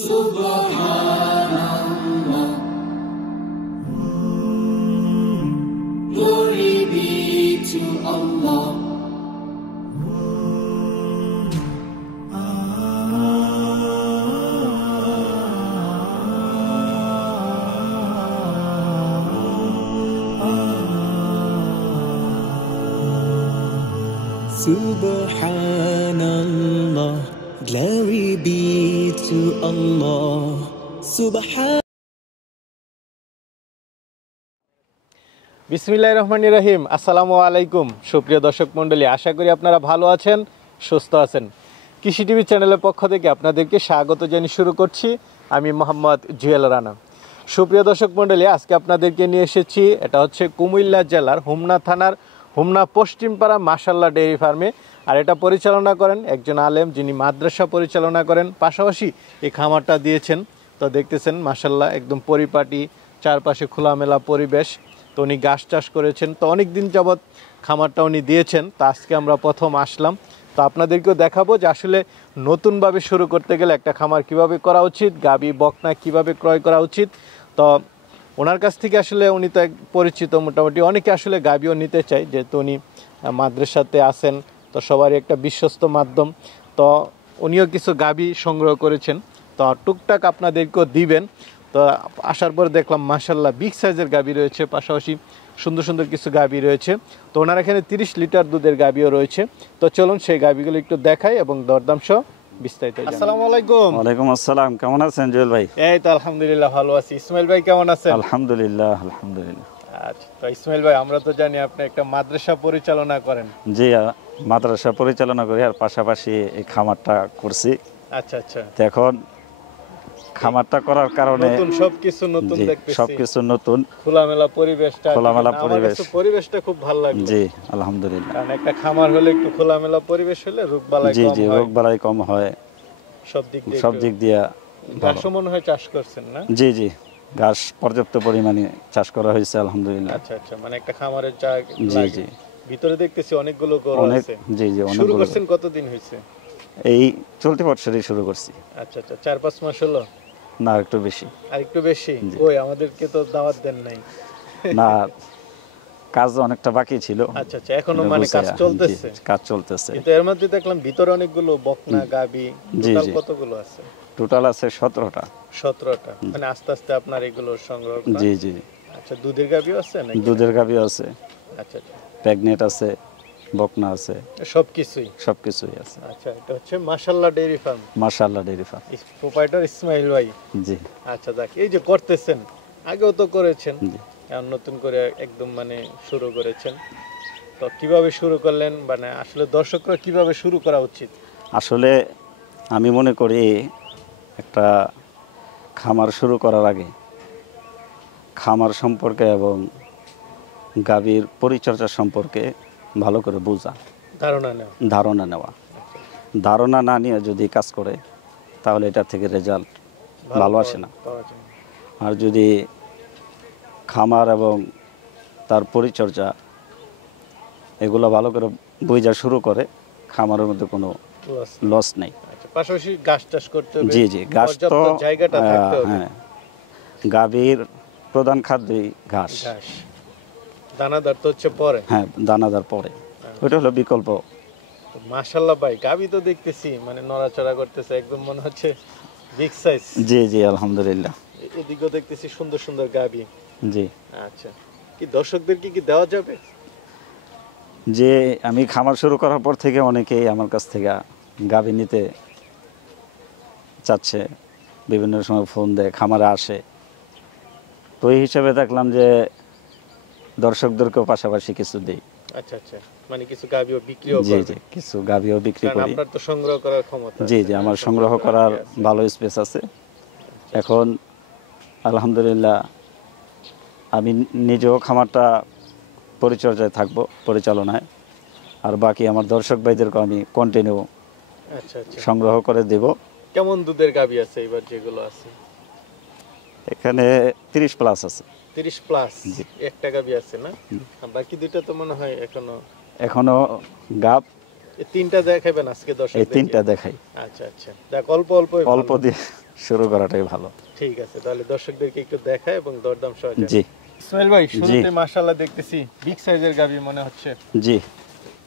Subhanallah, glory be to Allah. Subhanallah, glory be to Allah. Subhan বিসমিল্লাহির রহমানির রহিম। আসসালামু আলাইকুম সুপ্রিয় দর্শক মণ্ডলী, আশা করি আপনারা ভালো আছেন, সুস্থ আছেন। কৃষি টিভি চ্যানেলের পক্ষ থেকে আপনাদেরকে স্বাগত জানিয়ে শুরু করছি আমি মোহাম্মদ জুয়েল রানা। সুপ্রিয় দর্শক মণ্ডলী, আজকে আপনাদেরকে নিয়ে এসেছি, এটা হচ্ছে কুমিল্লা জেলার হোমনা থানার হোমনা পশ্চিমপাড়া মাশাআল্লাহ ডেইরি ফার্মে। আর এটা পরিচালনা করেন একজন আলেম, যিনি মাদ্রাসা পরিচালনা করেন, পাশাপাশি এই খামারটা দিয়েছেন। তো দেখতেছেন মাশাআল্লাহ একদম পরিপাটি, চারপাশে খোলামেলা পরিবেশ। তো উনি গাছ চাষ করেছেন, তো অনেক দিন যাবৎ খামারটা উনি দিয়েছেন। তো আজকে আমরা প্রথম আসলাম, তো আপনাদেরকেও দেখাবো যে আসলে নতুনভাবে শুরু করতে গেলে একটা খামার কিভাবে করা উচিত, গাবি বকনা কিভাবে ক্রয় করা উচিত। তো ওনার কাছ থেকে আসলে উনি তো এক পরিচিত, মোটামুটি অনেকে আসলে গাবিও নিতে চায়, যেহেতু উনি মাদ্রাসাতে আছেন, তো সবারই একটা বিশ্বস্ত মাধ্যম। তো উনিও কিছু গাবি সংগ্রহ করেছেন, তো টুকটাক আপনাদেরকেও দিবেন। তো আসার পর দেখলাম মাশাআল্লাহ বিগ সাইজের গাবি রয়েছে, পাশাপাশি সুন্দর সুন্দর কিছু গাবি রয়েছে। তো ওনার এখানে 30 লিটার দুধের গাবিও রয়েছে। তো চলুন সেই গাবিগুলো একটু দেখাই এবং দরদাম সহ বিস্তারিত। আসসালামু আলাইকুম। ওয়ালাইকুম আসসালাম। কেমন আছেন জুয়েল ভাই? এই তো আলহামদুলিল্লাহ ভালো আছি। ইসমাইল ভাই কেমন আছেন? আলহামদুলিল্লাহ আলহামদুলিল্লাহ। আচ্ছা, তো ইসমাইল ভাই, আমরা তো জানি আপনি একটা মাদ্রাসা পরিচালনা করেন। জি, মাদ্রাসা পরিচালনা করি, আর পাশাপাশি এই খামারটা করছি। আচ্ছা আচ্ছা। তো এখন খামারটা করার কারণে নতুন সবকিছু নতুন দেখতেছি, সবকিছু নতুন, খোলামেলা পরিবেশটা, খোলামেলা আমার পরিবেশ। কাছে পরিবেশটা খুব ভালো লাগে। জি আলহামদুলিল্লাহ। কারণ একটা খামার হলে একটু খোলামেলা পরিবেশ হলে রোগবালাই জি কম জি, হয়, রোগবালাই কম হয়, সব দিক দিয়ে ভালো। ঘাসও মনে হয় চাষ করছেন না? জি জি, ঘাস পর্যাপ্ত পরিমাণে চাষ করা হয়েছে আলহামদুলিল্লাহ। আচ্ছা আচ্ছা, মানে একটা খামারের যা জি লাগে। জি, ভিতরে দেখতেছি অনেকগুলো গরু অনেক। আছে। জি জি, শুরু অনেকগুলো। করছেন কতদিন হয়েছে? এই চলতি বছরই শুরু করছি। আচ্ছা আচ্ছা, 4-5 মাস হলো না, একটু বেশি। আর একটু বেশি? জি। ওই আমাদেরকে তো দাওয়াত দেন নাই। না, কাজ অনেকটা বাকি ছিল। আচ্ছা আচ্ছা, এখনো মানে কাজ চলতেছে? কাজ চলতেছে। কিন্তু এর মধ্যে দেখলাম ভিতরে অনেকগুলো বকনা গাবি। জি টোটাল জি, কতগুলো আছে? টোটাল আছে 17টা। 17টা, মানে আস্তে আস্তে আপনার এগুলো সংগ্রহ করা। জি জি, আচ্ছা, দুধের গাবিও আছে নাকি? দুধের গাভী আছে, আচ্ছা আচ্ছা, প্রেগনেন্ট আছে, বকনা আছে, সবকিছুই। সবকিছুই আছে। আচ্ছা, এটা হচ্ছে মাশাআল্লাহ ডেইরি ফার্ম, মাশাআল্লাহ ডেইরি ফার্ম। প্রোপাইটার ইসমাইল ভাই। জি আচ্ছা, দেখ এই যে করতেছেন, আগেও তো করেছেন, জি, এখন নতুন করে একদম মানে শুরু করেছেন। তো কিভাবে শুরু করলেন, মানে আসলে দর্শকরা কিভাবে শুরু করা উচিত? আসলে আমি মনে করি একটা খামার শুরু করার আগে খামার সম্পর্কে এবং গাভীর পরিচর্যা সম্পর্কে ভালো করে বোঝা, ধারণা নেওয়া। ধারণা না নিয়ে যদি কাজ করে তাহলে এটার থেকে রেজাল্ট ভালো আসে না। আর যদি খামার এবং তার পরিচর্যা এগুলো ভালো করে বোঝা শুরু করে, খামারের মধ্যে কোনো লস নেই। পাশাপাশি ঘাস চাষ করতে হবে। জি জি, ঘাস তো জায়গাটা থাকতে হবে। হ্যাঁ, গাভীর প্রধান খাদ্যই ঘাস। দানাদার তো হচ্ছে পরে। হ্যাঁ, দানাদার পরে, ওইটা হলো বিকল্প। মাশাআল্লাহ ভাই, গাভী তো দেখতেছি মানে নড়াচড়া করতেছে, একদম মনে হচ্ছে বিগ সাইজ। জি জি আলহামদুলিল্লাহ। এদিকেও দেখতেছি সুন্দর সুন্দর গাভী। জি, আচ্ছা, কি দর্শকদেরকে কি দেওয়া যাবে? যে আমি খামার শুরু করার পর থেকে অনেকেই আমার কাছ থেকে গাভী নিতে চাচ্ছে, বিভিন্ন সময় ফোন দেয়, খামারে আসে। তো এই হিসাবে দেখলাম যে দর্শকদেরকেও পাশাপাশি কিছু দিই। আচ্ছা আচ্ছা, মানে কিছু গাভীও বিক্রিও জি করেন? জি, কিছু গাভীও বিক্রি করি। আপনার তো সংগ্রহ করার ক্ষমতা জি আছে। জি, আমার সংগ্রহ করার ভালো স্পেস আছে। এখন আলহামদুলিল্লাহ আমি নিজেও খামারটা পরিচর্যায় থাকবো, পরিচালনায়, আর বাকি আমার দর্শক ভাইদেরকে আমি কন্টিনিউ আচ্ছা আচ্ছা সংগ্রহ করে দেব। কেমন দুধের গাভী আছে এবার যেগুলো আছে? এখানে 30 প্লাস আছে। 30 প্লাস একটা গাভী আছে না? বাকি দুইটা তো মনে হয় এখনো গাব। এই তিনটা দেখাবেন আজকে দর্শকদের? এই তিনটা দেখাই। আচ্ছা আচ্ছা, দেখ অল্প অল্প অল্প দিয়ে শুরু করাটাই ভালো। ঠিক আছে, তাহলে দর্শকদেরকে একটু দেখায় এবং দরদাম সহজে। জি ইসমাইল ভাই, শুরুতে মাশাআল্লাহ দেখতেছি বিগ সাইজের গাবি মনে হচ্ছে। জি,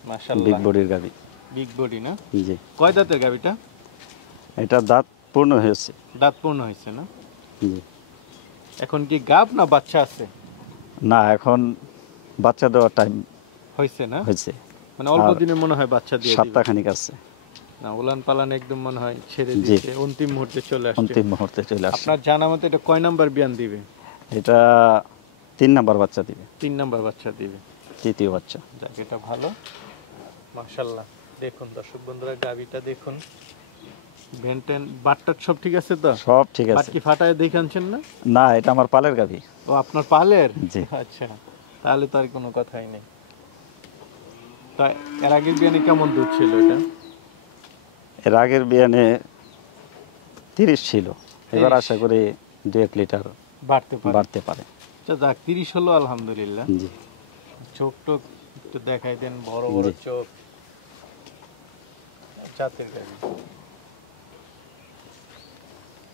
মাশাআল্লাহ, বিগ বডির গাবি। বিগ বডি না? জি, কয় দাঁতের গাবিটা? এটা দাঁত পূর্ণ হয়েছে। দাঁত পূর্ণ হয়েছে না? জি, এখন কি গাব না বাচ্চা আছে? না এখন বাচ্চা দেওয়ার টাইম হয়েছে না? হয়েছে, মানে অল্প আর দিনে মনে হয় বাচ্চা দিয়ে দিবে। সপ্তাহখানিক আছে। না, উলান পালান একদম মনে হয় ছেড়ে জি। দিচ্ছে, অন্তিম মুহূর্তে চলে আসছে। অন্তিম মুহূর্তে চলে আসছে। আপনার জানা মতে এটা কয় নাম্বার বিয়ান দিবে? এটা 3 নাম্বার বাচ্চা দিবে, 3 নাম্বার বাচ্চা দিবে। তৃতীয় বাচ্চা। যাক, এটা ভালো। মাশাআল্লাহ, দেখুন দর্শক বন্ধুরা, গাবিটা দেখুন, ভেন্টেন বাটটাট সব ঠিক আছে তো? সব ঠিক আছে। বাটকি ফাটায় দেখে আনছেন না? না, এটা আমার পালের গাভি। ও, আপনার পালের? জি। আচ্ছা, তাহলে তো আর কোনো কথাই নেই। তা এর আগের বিয়ানে কেমন দুধ ছিল এটা? এর আগের বিয়ানে 30 ছিল, এবার 30 আশা করি 2-1 লিটার বাড়তে পারে। বাড়তে পারে। আচ্ছা, যাক, 30 হলো আলহামদুলিল্লাহ। জি, চোখ টোক একটু দেখাই দেন, বড় বড় জি। চোখ, জাতের গাবি।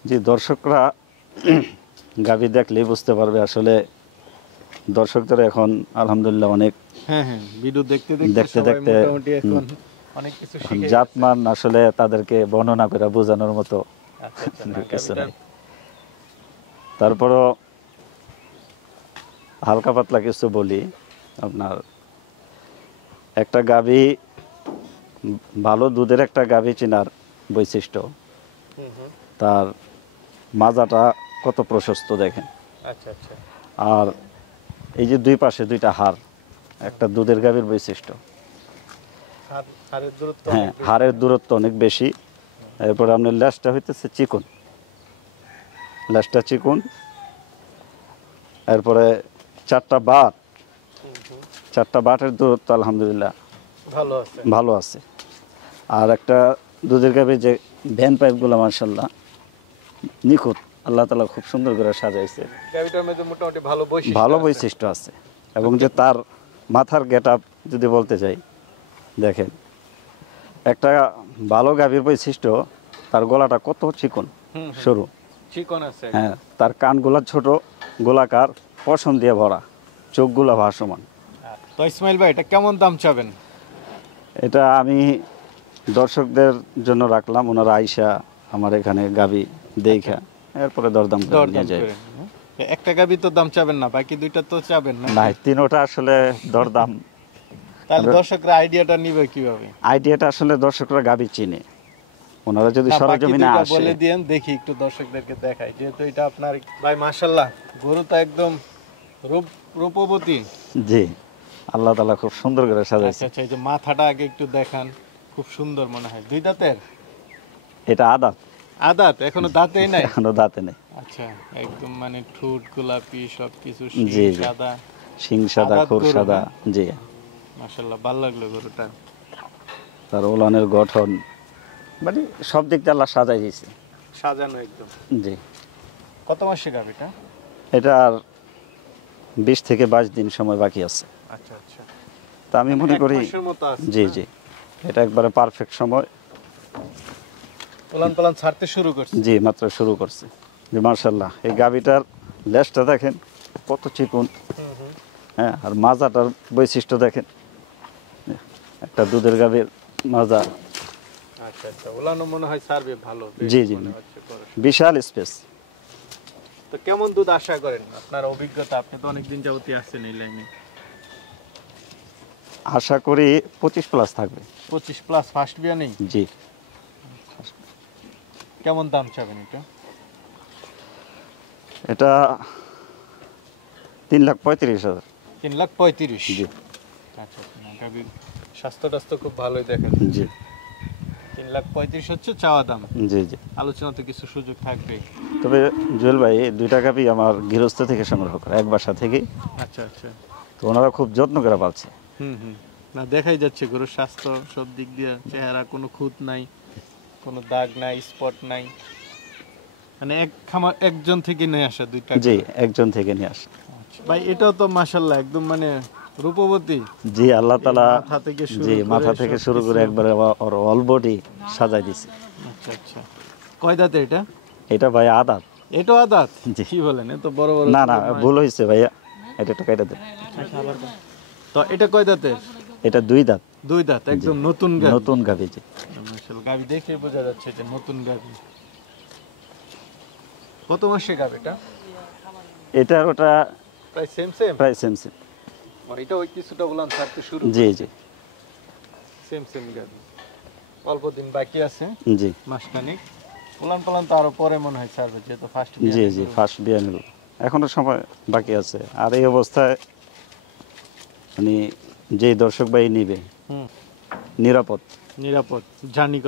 জি, দর্শকরা গাভী দেখলেই বুঝতে পারবে আসলে। দর্শকদের এখন আলহামদুলিল্লাহ অনেক হ্যাঁ হ্যাঁ, ভিডিও দেখতে দেখতে দেখতে সবাই দেখতে, মোটামুটি এখন অনেক কিছু শিখে গেছে। জাতমান আসলে তাদেরকে বর্ণনা করে বোঝানোর মতো আচ্ছা আচ্ছা, না, কিছু গাবিটা নাই। তারপরও হালকা পাতলা কিছু বলি। আপনার একটা গাভী, ভালো দুধের একটা গাভী চেনার বৈশিষ্ট্য, হুম হুম, তার মাজাটা কত প্রশস্ত দেখেন। আচ্ছা আচ্ছা, আর এই যে দুই পাশে 2টা হাড়, একটা দুধের গাভীর বৈশিষ্ট্য। হাড়ের দূরত্ব হ্যাঁ, অনেক বেশি। হাড়ের দূরত্ব অনেক বেশি। এরপরে আপনার লেজটা হইতেছে চিকন, লেজটা চিকন। এরপরে 4টা বাট, হুম হুম, 4টা বাটের দূরত্ব আলহামদুলিল্লাহ ভালো আছে। ভালো আছে। আর একটা দুধের গাভীর যে ভ্যান পাইপগুলো মাশাআল্লাহ নিখুঁত, আল্লাহ তাআলা খুব সুন্দর করে সাজাইছে। গাবিটার মধ্যে মোটামুটি ভালো বৈশিষ্ট্য ভালো আছে। বৈশিষ্ট্য আছে। এবং যে তার মাথার গেটআপ যদি বলতে যাই, দেখেন একটা ভালো গাভীর বৈশিষ্ট্য, তার গলাটা কত চিকন, হুম, সরু। চিকন আছে। হ্যাঁ, তার কানগুলা ছোট, গোলাকার, পশম দিয়ে ভরা, চোখগুলা ভাসমান। তো ইসমাইল ভাই, এটা কেমন দাম চাবেন? এটা আমি দর্শকদের জন্য রাখলাম, ওনারা আইসা আমার এখানে গাভী দেখা এরপরে দরদাম করে দরদাম নিয়ে যায়। করে, হ্যাঁ? একটা গাবি তো দাম চাবেন না, বাকি দুইটা তো চাবেন না। না, 3টা আসলে দরদাম। তাহলে দর্শকরা আইডিয়াটা নিবে কিভাবে? আইডিয়াটা আসলে দর্শকরা গাভী চিনে, ওনারা যদি না, বাকি সরজমিনে দুইটা আসে। বলে দিয়েন, দেখি একটু দর্শকদেরকে দেখাই, যেহেতু এটা আপনার। ভাই মাশাআল্লাহ, গরু তো একদম রূপবতী। জি, আল্লাহ তাআলা খুব সুন্দর করে আচ্ছা সাজাইছে। আচ্ছা, এই যে মাথাটা আগে একটু দেখান, খুব সুন্দর মনে হয়। 2 দাঁতের? এটা আদাত, আদাত, এখনো দাঁতেই নাই? এখনো দাঁতে নেই। আচ্ছা, একদম মানে ঠোঁট গোলাপি, সবকিছু জি, জি। সাদা। শিং সাদা, আদাত খুর গরু সাদা। না? জি, মাশাআল্লাহ, ভালো লাগলো গরুটা। তার ওলানের গঠন, মানে সব দিক দিয়ে আল্লাহ সাজাই দিয়েছে। সাজানো একদম। জি, কত মাসে গাবিটা? এটা আর 20 থেকে 22 দিন সময় বাকি আছে। আচ্ছা আচ্ছা, তা আমি মনে এক করি, মাসের মতো আছে জি না? জি, এটা একবারে পারফেক্ট সময়। উলান পালান ছাড়তে শুরু করছে। জি, মাত্র শুরু করছে। যে মার্শাল্লাহ, এই গাভীটার লেজটা দেখেন কত চিকন। হুম হুম, হ্যাঁ, আর মাজাটার বৈশিষ্ট্য দেখেন, একটা দুধের গাভীর মাজা। আচ্ছা আচ্ছা, উলানও মনে হয় ছাড়বে ভালো। বেশ জি, জি। মনে হচ্ছে করে। বিশাল স্পেস। তো কেমন দুধ আশা করেন? আপনার অভিজ্ঞতা, আপনি তো অনেকদিন যাবতই আসছেন এই লাইনে। আশা করি 25+ থাকবে। 25 প্লাস ফার্স্ট বিয়া নেই? জি, কেমন দাম চাবেন এটা? এটা 3,35,000। 3,35,000? জি, আচ্ছা, না, গাভীর স্বাস্থ্য টাস্থ্য খুব ভালোই দেখেন। জি, 3,35,000 হচ্ছে চাওয়া দাম। জি, জি। আলোচনাতে কিছু সুযোগ থাকবে। তবে জুয়েল ভাই, এই 2টা গাভী আমার গৃহস্থ থেকে সংগ্রহ করা, এক বাসা থেকে। আচ্ছা আচ্ছা, তো ওনারা খুব যত্ন করে পালছে। হুম হুম, না, দেখাই যাচ্ছে গরুর স্বাস্থ্য সব দিক দিয়ে, চেহারা কোনো খুঁত নাই, কোনো দাগ নাই, স্পট নাই, মানে একজন থেকে নিয়ে আসা 2টা। জি, একজন থেকে নিয়ে আসে। আচ্ছা। ভাই, এটাও তো মাশাআল্লাহ একদম মানে রূপবতী। জি, আল্লাহ তাআলা মাথা থেকে শুরু জি, করে মাথা থেকে শুরু করে সবকিছু। একবারে ওর অল বডি সাজাই দিছে। আচ্ছা আচ্ছা, কয় দাঁতে এটা? এটা ভাই আদাত। এটা আদাত? জি। কি বলেন, এত বড় বড় না না ছোট মাছ। ভুল হয়েছে ভাইয়া, এটা একটু কেটে দেন। তো এটা কয় দাঁতের? এটা 2 দাঁত। 2 দাঁত, একদম নতুন গাভী। নতুন গাভী জি। মাশাআল্লাহ, গাভী দেখে বোঝা যাচ্ছে যে নতুন গাভী। কত মাসে গাভীটা? এটা আর ওটা প্রায় সেম সেম। প্রায় সেম সেম। আর এটা ওই কিছুটা বললাম ছাড়তে শুরু। জি জি সেম সেম গাভী। অল্প দিন বাকি আছে, জি মাসখানেক। উলান পালান তো আরো পরে মনে হয় ছাড়বে, যেহেতু ফার্স্ট। জি জি ফার্স্ট বিয়ে নিল, এখনো সময় বাকি আছে। আর এই অবস্থায় মানে যে দর্শক ভাই নিবে নিরাপদ নিরাপদ জার্নি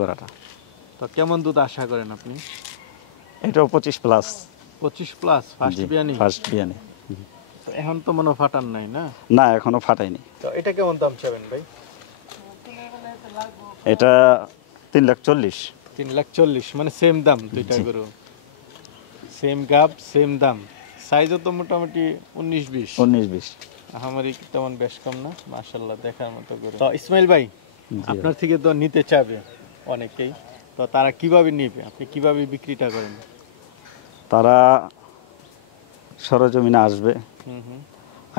করাটা। তো কেমন দুধ আশা করেন আপনি? এটাও 25+। 25 প্লাস ফার্স্ট বিয়ানি। ফার্স্ট বিয়ানি। তো এখন তো মনে হয় ফাটান নাই না? না এখনো ফাটাইনি। তো এটা কেমন দাম চাবেন ভাই? এটা 3,40,000। 3,40,000, মানে সেম দাম দুইটা জি। গরু, সেম গাব সেম দাম। সাইজও তো মোটামুটি 19-20। 19-20। আমারই তেমন বেশ কম না, মাশাআল্লাহ দেখার মতো গরু। তো ইসমাইল ভাই, জি। আপনার থেকে তো নিতে চাবে অনেকেই, তো তারা কিভাবে নিবে, আপনি কিভাবে বিক্রিটা করেন? তারা সরজমিনে আসবে, হুম হুম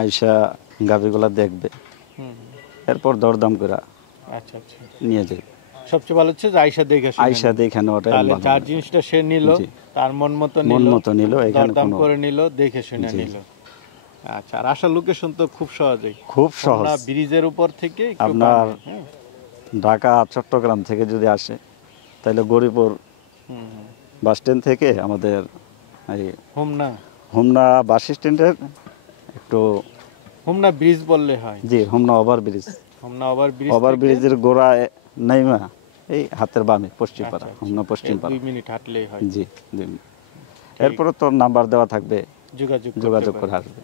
আইসা গাভিগুলা দেখবে, হুম। এরপর দরদাম করে আচ্ছা আচ্ছা, নিয়ে যাবে। সবচেয়ে ভালো হচ্ছে যে আইসা দেখে শুনে আইসা নেবে। দেখে নেওয়াটাই তাহলে ভালো। যার জিনিসটা সে নিল, জি। তার মন মতো মন নিল, মতো নিল, এখানে দরদাম কোনো করে নিল, দেখে শুনে জি। নিল। আচ্ছা, আর আসার লোকেশন তো খুব সহজেই, খুব সহজ। হোমনা ব্রিজের উপর থেকে একটু আপনার বামে, হ্যাঁ? ঢাকা চট্টগ্রাম থেকে যদি আসে তাহলে গরিপুর হুম হুম। বাস স্ট্যান্ড থেকে আমাদের এই হোমনা হোমনা বাস স্ট্যান্ডের একটু হোমনা ব্রিজ বললে হয়। জি Homna over bridge. Homna over bridge, over ব্রিজের গোড়ায় নাইমা এই হাতের বামে পশ্চিম পাড়া, আচ্ছা, হোমনা পশ্চিম পাড়া। 2 মিনিট হাঁটলেই হয়। জি 2 মিনিট। এরপরে তো নাম্বার দেওয়া থাকবে, যোগাযোগ যোগাযোগ করতে করে পারেন। আসবে।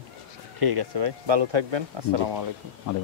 ঠিক আছে ভাই, ভালো থাকবেন। আসসালামু আলাইকুম। ওয়ালাইকুম